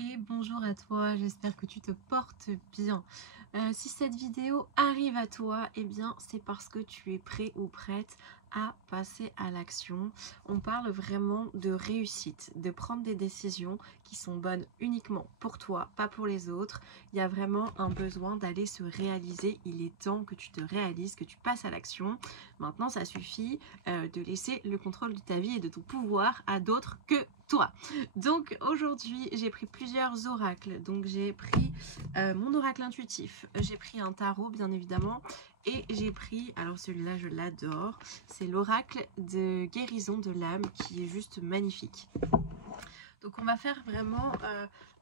Et bonjour à toi, j'espère que tu te portes bien. Si cette vidéo arrive à toi, eh bien c'est parce que tu es prêt ou prête à passer à l'action. On parle vraiment de réussite, de prendre des décisions qui sont bonnes uniquement pour toi, pas pour les autres. Il y a vraiment un besoin d'aller se réaliser. Il est temps que tu te réalises, que tu passes à l'action. Maintenant, ça suffit de laisser le contrôle de ta vie et de ton pouvoir à d'autres que toi. Donc aujourd'hui j'ai pris plusieurs oracles. Donc j'ai pris mon oracle intuitif, j'ai pris un tarot bien évidemment, et j'ai pris, alors celui-là je l'adore, c'est l'oracle de guérison de l'âme qui est juste magnifique. Donc on va faire vraiment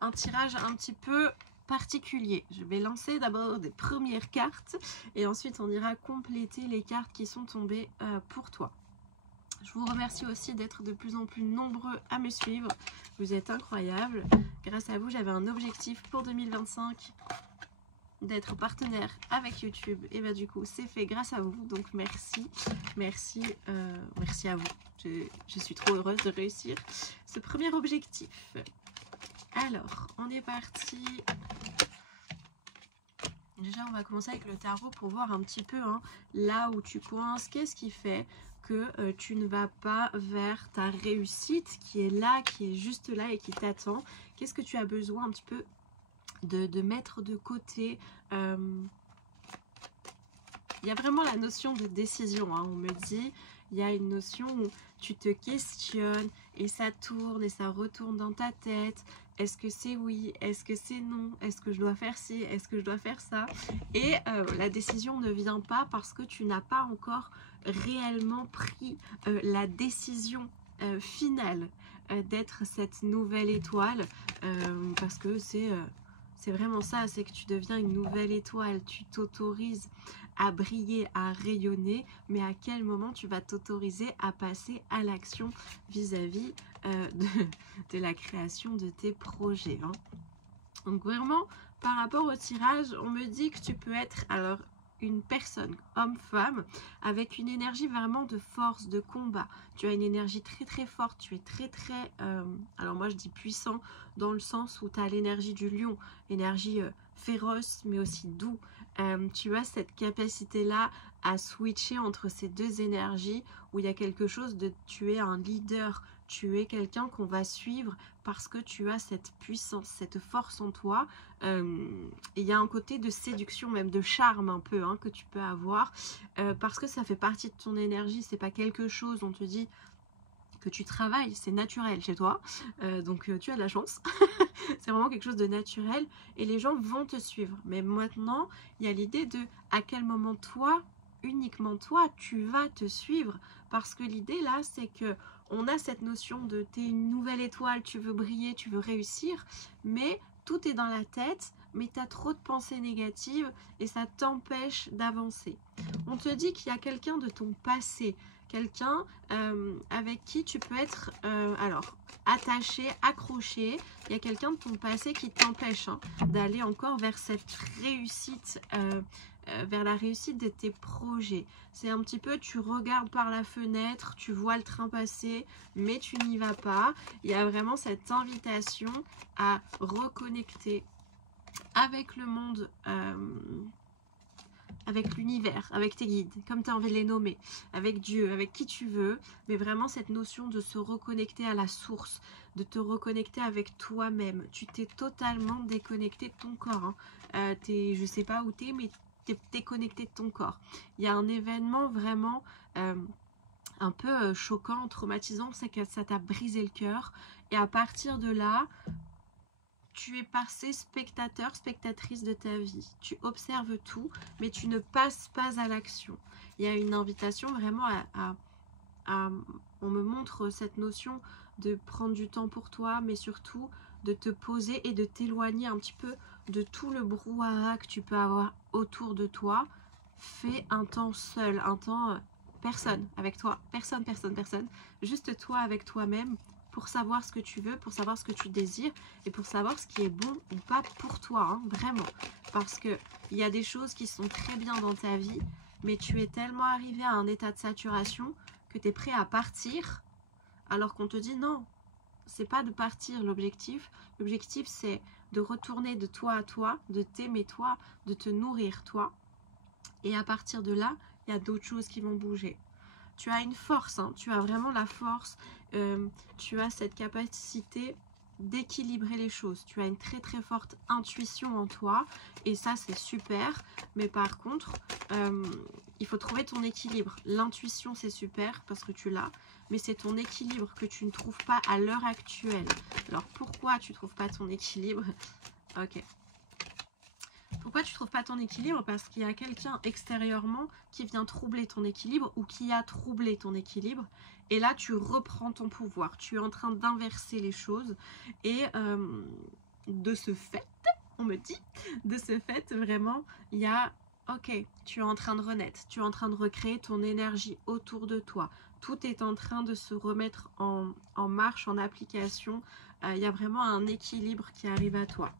un tirage un petit peu particulier. Je vais lancer d'abord des premières cartes et ensuite on ira compléter les cartes qui sont tombées pour toi. Je vous remercie aussi d'être de plus en plus nombreux à me suivre. Vous êtes incroyables. Grâce à vous, j'avais un objectif pour 2025 d'être partenaire avec YouTube. Et bah du coup, c'est fait grâce à vous. Donc merci. Merci à vous. Je suis trop heureuse de réussir ce premier objectif. Alors, on est parti. Déjà, on va commencer avec le tarot pour voir un petit peu là où tu coinces. Qu'est-ce qui fait que tu ne vas pas vers ta réussite qui est là, qui est juste là et qui t'attend? Qu'est-ce que tu as besoin un petit peu de mettre de côté? Il y a vraiment la notion de décision, on me dit. Il y a une notion où tu te questionnes et ça tourne et ça retourne dans ta tête. Est-ce que c'est oui? Est-ce que c'est non? Est-ce que je dois faire ci? Est-ce que je dois faire ça? Et la décision ne vient pas parce que tu n'as pas encore réellement pris la décision finale d'être cette nouvelle étoile. Parce que c'est vraiment ça, c'est que tu deviens une nouvelle étoile. Tu t'autorises à briller, à rayonner, mais à quel moment tu vas t'autoriser à passer à l'action vis-à-vis de la création de tes projets. Donc vraiment, par rapport au tirage, on me dit que tu peux être alors une personne, homme-femme, avec une énergie vraiment de force, de combat. Tu as une énergie très très forte, tu es très très, alors moi je dis puissant, dans le sens où tu as l'énergie du lion, énergie féroce mais aussi doux. Tu as cette capacité-là à switcher entre ces deux énergies, où il y a quelque chose de, tu es un leader, tu es quelqu'un qu'on va suivre parce que tu as cette puissance, cette force en toi. Il y a un côté de séduction, même de charme un peu que tu peux avoir, parce que ça fait partie de ton énergie. C'est pas quelque chose, on te dit que tu travailles, c'est naturel chez toi, donc tu as de la chance. C'est vraiment quelque chose de naturel et les gens vont te suivre. Mais maintenant, il y a l'idée de à quel moment toi, uniquement toi, tu vas te suivre, parce que l'idée là, c'est que on a cette notion de t'es une nouvelle étoile, tu veux briller, tu veux réussir, mais tout est dans la tête, mais tu as trop de pensées négatives et ça t'empêche d'avancer. On te dit qu'il y a quelqu'un de ton passé, quelqu'un avec qui tu peux être alors attaché, accroché. Il y a quelqu'un de ton passé qui t'empêche d'aller encore vers cette réussite, vers la réussite de tes projets. C'est un petit peu, tu regardes par la fenêtre, tu vois le train passer, mais tu n'y vas pas. Il y a vraiment cette invitation à reconnecter avec le monde, avec l'univers, avec tes guides, comme tu as envie de les nommer, avec Dieu, avec qui tu veux, mais vraiment cette notion de se reconnecter à la source, de te reconnecter avec toi-même. Tu t'es totalement déconnecté de ton corps. Je sais pas où tu es, mais tu es déconnecté de ton corps. Il y a un événement vraiment un peu choquant, traumatisant, c'est que ça t'a brisé le cœur. Et à partir de là, tu es passé spectateur, spectatrice de ta vie. Tu observes tout, mais tu ne passes pas à l'action. Il y a une invitation vraiment on me montre cette notion de prendre du temps pour toi, mais surtout de te poser et de t'éloigner un petit peu de tout le brouhaha que tu peux avoir autour de toi. Fais un temps seul, un temps personne avec toi, personne, juste toi avec toi-même, pour savoir ce que tu veux, pour savoir ce que tu désires et pour savoir ce qui est bon ou pas pour toi, vraiment. Parce qu'il y a des choses qui sont très bien dans ta vie, mais tu es tellement arrivé à un état de saturation que tu es prêt à partir alors qu'on te dit non, c'est pas de partir l'objectif. L'objectif, c'est de retourner de toi à toi, de t'aimer toi, de te nourrir toi. Et à partir de là, il y a d'autres choses qui vont bouger. Tu as une force, hein, tu as vraiment la force, tu as cette capacité d'équilibrer les choses. Tu as une très très forte intuition en toi et ça c'est super. Mais par contre, il faut trouver ton équilibre. L'intuition c'est super parce que tu l'as, mais c'est ton équilibre que tu ne trouves pas à l'heure actuelle. Alors pourquoi tu ne trouves pas ton équilibre? Ok. Pourquoi tu ne trouves pas ton équilibre? Parce qu'il y a quelqu'un extérieurement qui vient troubler ton équilibre ou qui a troublé ton équilibre. Et là, tu reprends ton pouvoir. Tu es en train d'inverser les choses. Et de ce fait, on me dit, de ce fait, vraiment, il y a, ok, tu es en train de renaître. Tu es en train de recréer ton énergie autour de toi. Tout est en train de se remettre en marche, en application. Il y a vraiment un équilibre qui arrive à toi.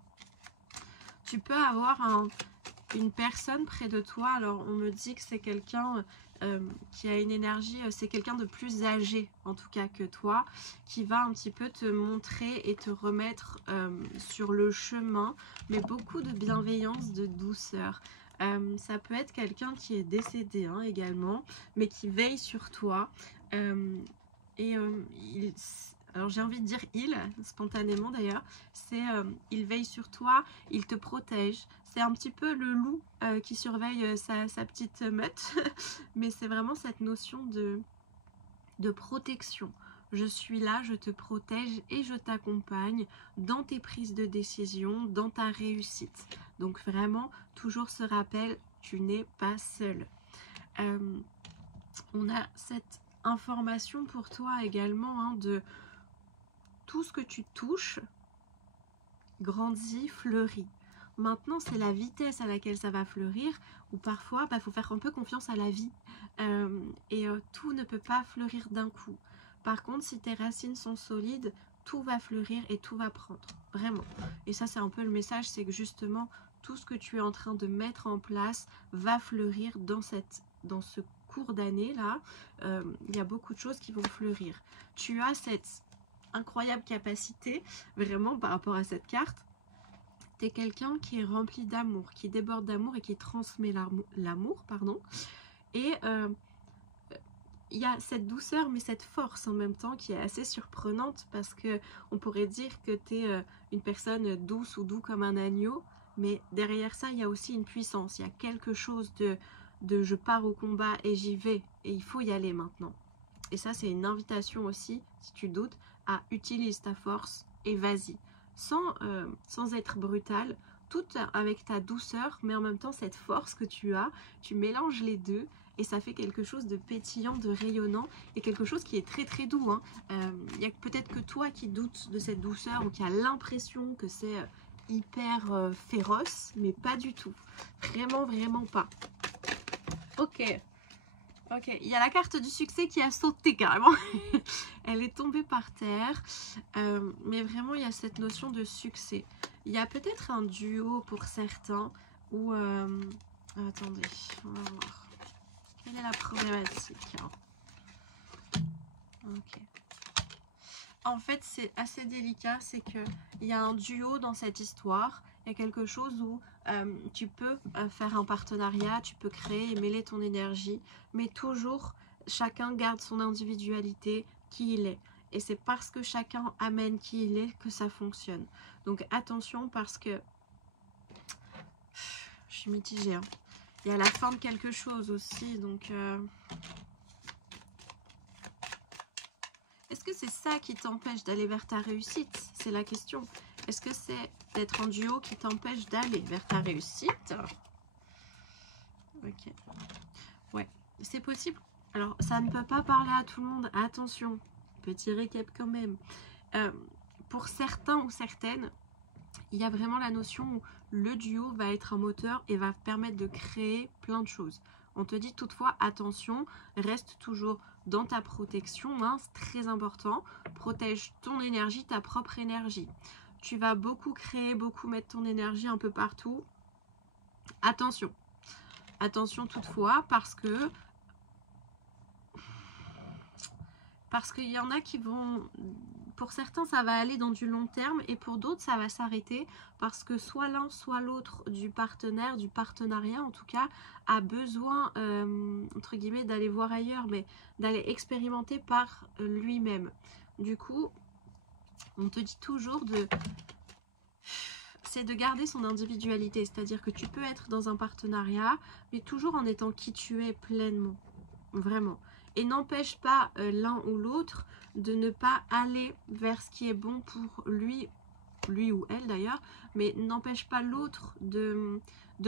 Tu peux avoir une personne près de toi, alors on me dit que c'est quelqu'un qui a une énergie, c'est quelqu'un de plus âgé en tout cas que toi, qui va un petit peu te montrer et te remettre sur le chemin, mais beaucoup de bienveillance, de douceur. Ça peut être quelqu'un qui est décédé hein, également, mais qui veille sur toi. Alors j'ai envie de dire il, spontanément d'ailleurs, c'est il veille sur toi, il te protège. C'est un petit peu le loup qui surveille sa petite meute, mais c'est vraiment cette notion de protection. Je suis là, je te protège et je t'accompagne dans tes prises de décision, dans ta réussite. Donc vraiment, toujours ce rappel, tu n'es pas seul. On a cette information pour toi également hein, de tout ce que tu touches grandit, fleurit. Maintenant, c'est la vitesse à laquelle ça va fleurir, ou parfois, faut faire un peu confiance à la vie. Tout ne peut pas fleurir d'un coup. Par contre, si tes racines sont solides, tout va fleurir et tout va prendre. Vraiment. Et ça, c'est un peu le message, c'est que justement, tout ce que tu es en train de mettre en place va fleurir dans ce cours d'année-là. Il y a beaucoup de choses qui vont fleurir. Tu as cette incroyable capacité, vraiment, par rapport à cette carte. Tu es quelqu'un qui est rempli d'amour, qui déborde d'amour et qui transmet l'amour, pardon. Et il y a cette douceur, mais cette force en même temps qui est assez surprenante parce que on pourrait dire que tu es une personne douce ou doux comme un agneau, mais derrière ça, il y a aussi une puissance. Il y a quelque chose de je pars au combat et j'y vais et il faut y aller maintenant. Et ça, c'est une invitation aussi, si tu doutes, à utiliser ta force et vas-y. Sans être brutal, tout avec ta douceur, mais en même temps cette force que tu as, tu mélanges les deux et ça fait quelque chose de pétillant, de rayonnant et quelque chose qui est très très doux. Hein. Y a peut-être que toi qui doutes de cette douceur ou qui a l'impression que c'est hyper féroce, mais pas du tout. Vraiment, vraiment pas. Ok. Ok, il y a la carte du succès qui a sauté carrément. Elle est tombée par terre. Mais vraiment, il y a cette notion de succès. Il y a peut-être un duo pour certains où... attendez, on va voir. Quelle est la problématique hein? Ok. En fait, c'est assez délicat. C'est qu'il y a un duo dans cette histoire. Il y a quelque chose où tu peux faire un partenariat, tu peux créer et mêler ton énergie, mais toujours chacun garde son individualité, qui il est. Et c'est parce que chacun amène qui il est que ça fonctionne. Donc attention parce que je suis mitigée. Hein. Il y a la fin de quelque chose aussi, donc... Est-ce que c'est ça qui t'empêche d'aller vers ta réussite? C'est la question. Est-ce que c'est d'être en duo qui t'empêche d'aller vers ta réussite? Ok. Ouais, c'est possible. Alors, ça ne peut pas parler à tout le monde. Attention, petit récap quand même. Pour certains ou certaines, il y a vraiment la notion où le duo va être un moteur et va permettre de créer plein de choses. On te dit toutefois, attention, reste toujours dans ta protection, hein, c'est très important. Protège ton énergie, ta propre énergie. Tu vas beaucoup créer, beaucoup mettre ton énergie un peu partout. Attention. Attention toutefois, parce qu'il y en a qui vont pour certains, ça va aller dans du long terme et pour d'autres, ça va s'arrêter parce que soit l'un, soit l'autre du partenaire, du partenariat en tout cas, a besoin, entre guillemets, d'aller voir ailleurs, mais d'aller expérimenter par lui-même. Du coup, on te dit toujours c'est de garder son individualité, c'est-à-dire que tu peux être dans un partenariat, mais toujours en étant qui tu es pleinement, vraiment. Et n'empêche pas l'un ou l'autre de ne pas aller vers ce qui est bon pour lui ou elle d'ailleurs, mais n'empêche pas l'autre de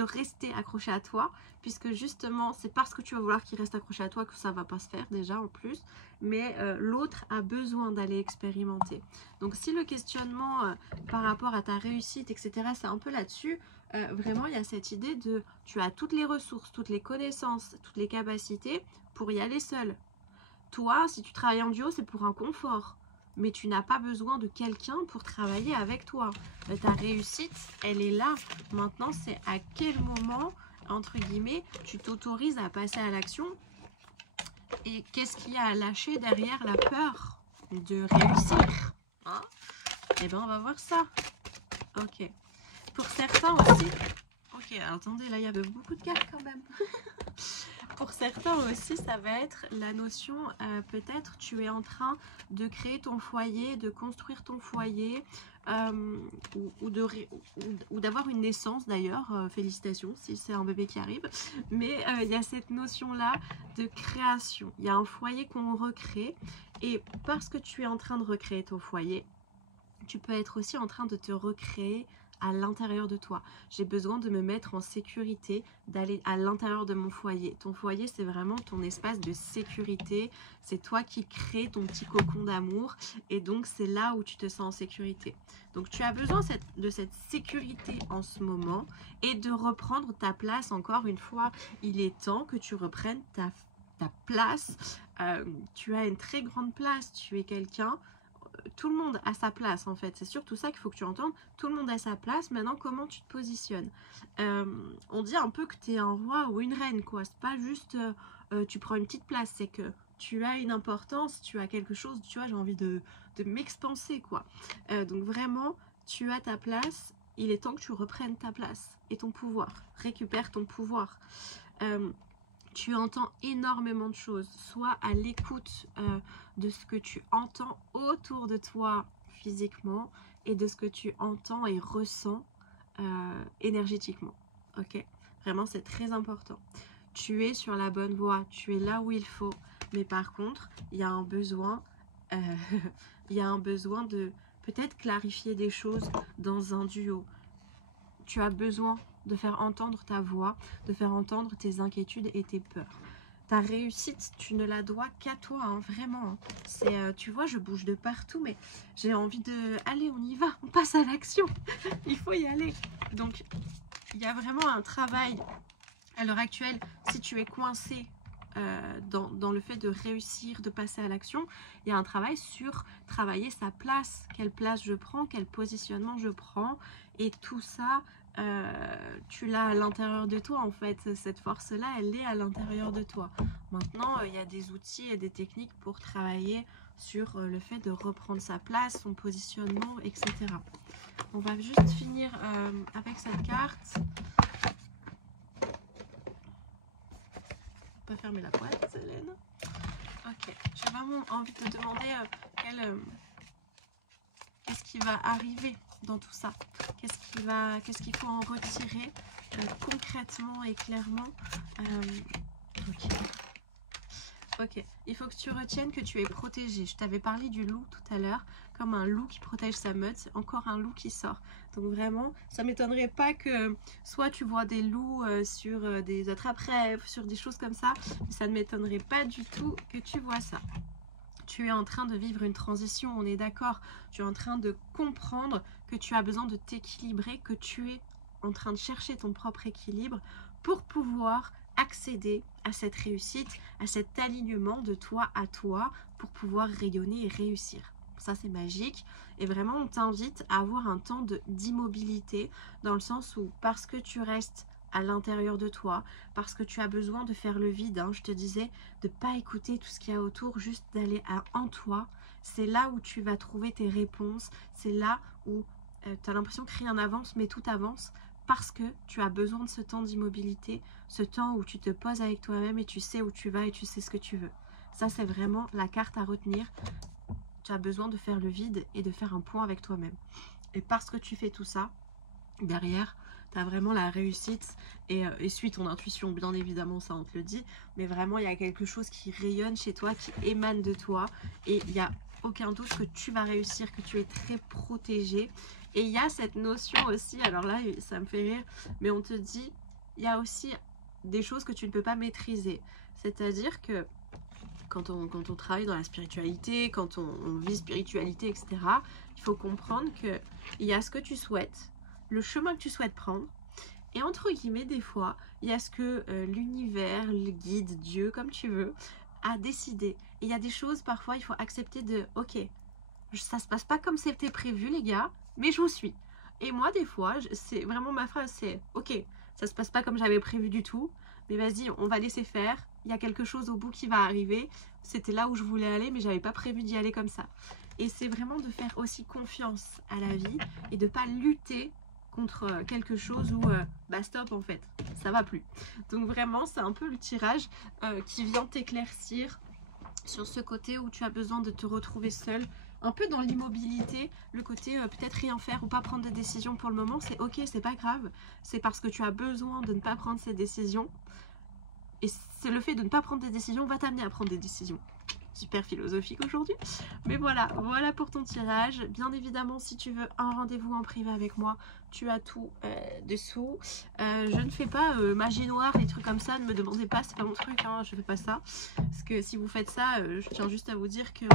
rester accroché à toi, puisque justement c'est parce que tu vas vouloir qu'il reste accroché à toi que ça va pas se faire déjà en plus, mais l'autre a besoin d'aller expérimenter. Donc si le questionnement par rapport à ta réussite, etc., c'est un peu là-dessus, vraiment il y a cette idée de tu as toutes les ressources, toutes les connaissances, toutes les capacités pour y aller seul. Toi, si tu travailles en duo, c'est pour un confort. Mais tu n'as pas besoin de quelqu'un pour travailler avec toi. Ta réussite, elle est là. Maintenant, c'est à quel moment, entre guillemets, tu t'autorises à passer à l'action. Et qu'est-ce qu'il y a à lâcher derrière la peur de réussir, hein? Eh bien, on va voir ça. Ok. Pour certains aussi... Ok, attendez, là, il y avait beaucoup de cartes quand même. Pour certains aussi, ça va être la notion, peut-être tu es en train de créer ton foyer, de construire ton foyer, ou d'avoir une naissance d'ailleurs, félicitations si c'est un bébé qui arrive, mais il y a cette notion-là de création. Il y a un foyer qu'on recrée, et parce que tu es en train de recréer ton foyer, tu peux être aussi en train de te recréer à l'intérieur de toi. J'ai besoin de me mettre en sécurité, d'aller à l'intérieur de mon foyer. Ton foyer, c'est vraiment ton espace de sécurité. C'est toi qui crées ton petit cocon d'amour. Et donc, c'est là où tu te sens en sécurité. Donc, tu as besoin de cette sécurité en ce moment et de reprendre ta place. Encore une fois, il est temps que tu reprennes ta place. Tu as une très grande place. Tu es quelqu'un... Tout le monde a sa place en fait, c'est surtout ça qu'il faut que tu entendes. Tout le monde a sa place. Maintenant, comment tu te positionnes? On dit un peu que tu es un roi ou une reine, quoi. C'est pas juste tu prends une petite place, c'est que tu as une importance, tu as quelque chose, tu vois, j'ai envie de m'expanser, quoi. Donc vraiment, tu as ta place. Il est temps que tu reprennes ta place et ton pouvoir. Récupère ton pouvoir. Tu entends énormément de choses, soit à l'écoute de ce que tu entends autour de toi physiquement et de ce que tu entends et ressens énergétiquement. Ok, vraiment c'est très important. Tu es sur la bonne voie, tu es là où il faut, mais par contre il y a un besoin, il y a un besoin de peut-être clarifier des choses dans un duo. Tu as besoin de faire entendre ta voix, de faire entendre tes inquiétudes et tes peurs. Ta réussite, tu ne la dois qu'à toi, hein, vraiment. Hein. C'est, tu vois, je bouge de partout, mais j'ai envie de... Allez, on y va, on passe à l'action. Il faut y aller. Donc, il y a vraiment un travail à l'heure actuelle. Si tu es coincé dans le fait de réussir, de passer à l'action, il y a un travail sur travailler sa place. Quelle place je prends, quel positionnement je prends. Et tout ça... tu l'as à l'intérieur de toi en fait, cette force-là, elle est à l'intérieur de toi. Maintenant, il y a des outils et des techniques pour travailler sur le fait de reprendre sa place, son positionnement, etc. On va juste finir avec cette carte. On peut fermer la boîte, Hélène. Ok, j'ai vraiment envie de te demander qu'est-ce qui va arriver dans tout ça, qu'est-ce qu'il faut en retirer concrètement et clairement. Ok, il faut que tu retiennes que tu es protégé. Je t'avais parlé du loup tout à l'heure, comme un loup qui protège sa meute, c'est encore un loup qui sort. Donc vraiment, ça m'étonnerait pas que soit tu vois des loups sur des attrape-rêves, sur des choses comme ça, mais ça ne m'étonnerait pas du tout que tu vois ça. Tu es en train de vivre une transition, on est d'accord. Tu es en train de comprendre que tu as besoin de t'équilibrer, que tu es en train de chercher ton propre équilibre pour pouvoir accéder à cette réussite, à cet alignement de toi à toi pour pouvoir rayonner et réussir. Ça, c'est magique. Et vraiment, on t'invite à avoir un temps d'immobilité dans le sens où parce que tu restes à l'intérieur de toi, parce que tu as besoin de faire le vide, hein, je te disais, de ne pas écouter tout ce qu'il y a autour, juste d'aller en toi C'est là où tu vas trouver tes réponses. C'est là où tu as l'impression que rien n'avance, mais tout avance parce que tu as besoin de ce temps d'immobilité, ce temps où tu te poses avec toi-même et tu sais où tu vas et tu sais ce que tu veux. Ça, c'est vraiment la carte à retenir. Tu as besoin de faire le vide et de faire un point avec toi-même. Et parce que tu fais tout ça, derrière, tu as vraiment la réussite et suis ton intuition, bien évidemment, ça on te le dit. Mais vraiment, il y a quelque chose qui rayonne chez toi, qui émane de toi. Et il n'y a aucun doute que tu vas réussir, que tu es très protégé. Et il y a cette notion aussi, alors là, ça me fait rire, mais on te dit, il y a aussi des choses que tu ne peux pas maîtriser. C'est-à-dire que quand on travaille dans la spiritualité, quand on vit spiritualité, etc., il faut comprendre qu'il y a ce que tu souhaites, le chemin que tu souhaites prendre, et entre guillemets, des fois, il y a ce que l'univers, le guide, Dieu, comme tu veux, a décidé. Et il y a des choses, parfois, il faut accepter de, ok, ça se passe pas comme c'était prévu, les gars, mais je vous suis. Et moi, des fois, c'est vraiment ma phrase, c'est, ok, ça se passe pas comme j'avais prévu du tout, mais vas-y, on va laisser faire. Il y a quelque chose au bout qui va arriver. C'était là où je voulais aller, mais j'avais pas prévu d'y aller comme ça. Et c'est vraiment de faire aussi confiance à la vie et de pas lutter contre quelque chose où bah stop en fait, ça va plus. Donc vraiment, c'est un peu le tirage qui vient t'éclaircir sur ce côté où tu as besoin de te retrouver seul, un peu dans l'immobilité, le côté peut-être rien faire ou pas prendre de décision pour le moment, c'est ok, c'est pas grave, c'est parce que tu as besoin de ne pas prendre ces décisions, et c'est le fait de ne pas prendre des décisions va t'amener à prendre des décisions. Super philosophique aujourd'hui, mais voilà pour ton tirage. Bien évidemment, si tu veux un rendez-vous en privé avec moi, tu as tout dessous. Je ne fais pas magie noire, les trucs comme ça, ne me demandez pas, c'est pas mon truc, hein, je fais pas ça, parce que si vous faites ça, je tiens juste à vous dire que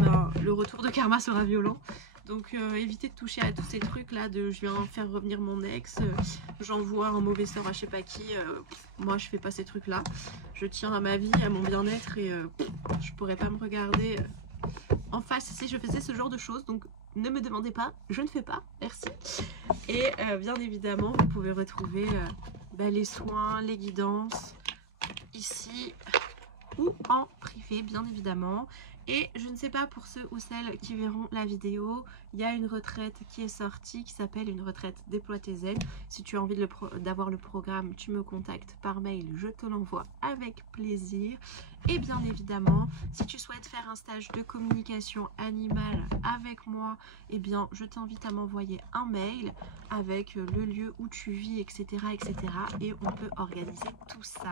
le retour de karma sera violent. Donc évitez de toucher à tous ces trucs là de je viens faire revenir mon ex, j'envoie un mauvais sort à je sais pas qui, moi je fais pas ces trucs là, je tiens à ma vie, à mon bien-être et je pourrais pas me regarder en face si je faisais ce genre de choses. Donc ne me demandez pas, je ne fais pas, merci. Et bien évidemment vous pouvez retrouver les soins, les guidances ici ou en privé bien évidemment. Et je ne sais pas pour ceux ou celles qui verront la vidéo, il y a une retraite qui est sortie qui s'appelle une retraite Déploie tes ailes. Si tu as envie d'avoir le programme, tu me contactes par mail, je te l'envoie avec plaisir. Et bien évidemment, si tu souhaites faire un stage de communication animale avec moi, eh bien je t'invite à m'envoyer un mail avec le lieu où tu vis, etc. Et on peut organiser tout ça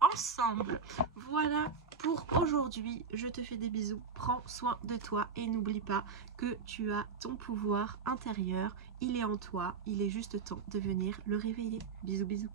ensemble. Voilà pour aujourd'hui, je te fais des bisous, prends soin de toi et n'oublie pas que tu as ton pouvoir intérieur, il est en toi, il est juste temps de venir le réveiller. Bisous bisous.